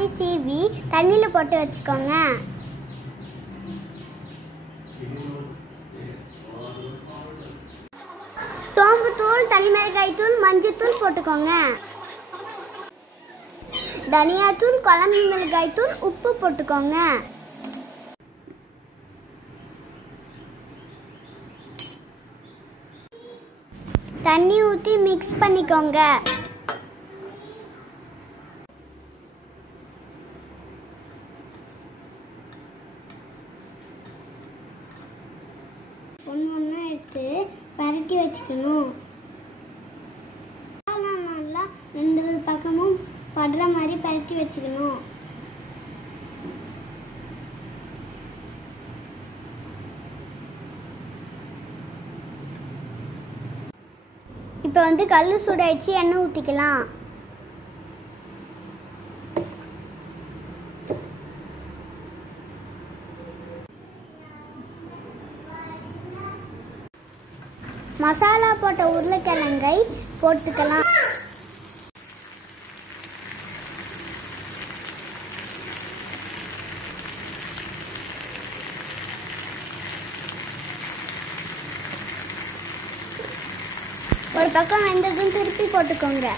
மாதிரி சீவி தண்ணியில் போட்டு வச்சுக்கோங்க. சோம்புத்தூள், தனிமிளகாய் தூள், மஞ்சத்தூள் போட்டுக்கோங்க. தனியாத்தூள், குழம்பு மிளகாய் தூள், உப்பு போட்டுக்கோங்க. தண்ணி ஊற்றி மிக்ஸ் பண்ணிக்கோங்க. ஒன்று ஒன்றா எடுத்து பரட்டி வச்சுக்கணும். நல்லா ரெண்டு பக்கமும் படுற மாதிரி பரட்டி வச்சுக்கணும். இப்போ கல் சூடாயிடுச்சு, எண்ணெய் ஊற்றிக்கலாம். மசாலா போட்ட உருளைக்கிழங்கை போட்டுக்கலாம். ஒரு பக்கம் வெந்ததும் திருப்பி போட்டுக்கோங்க.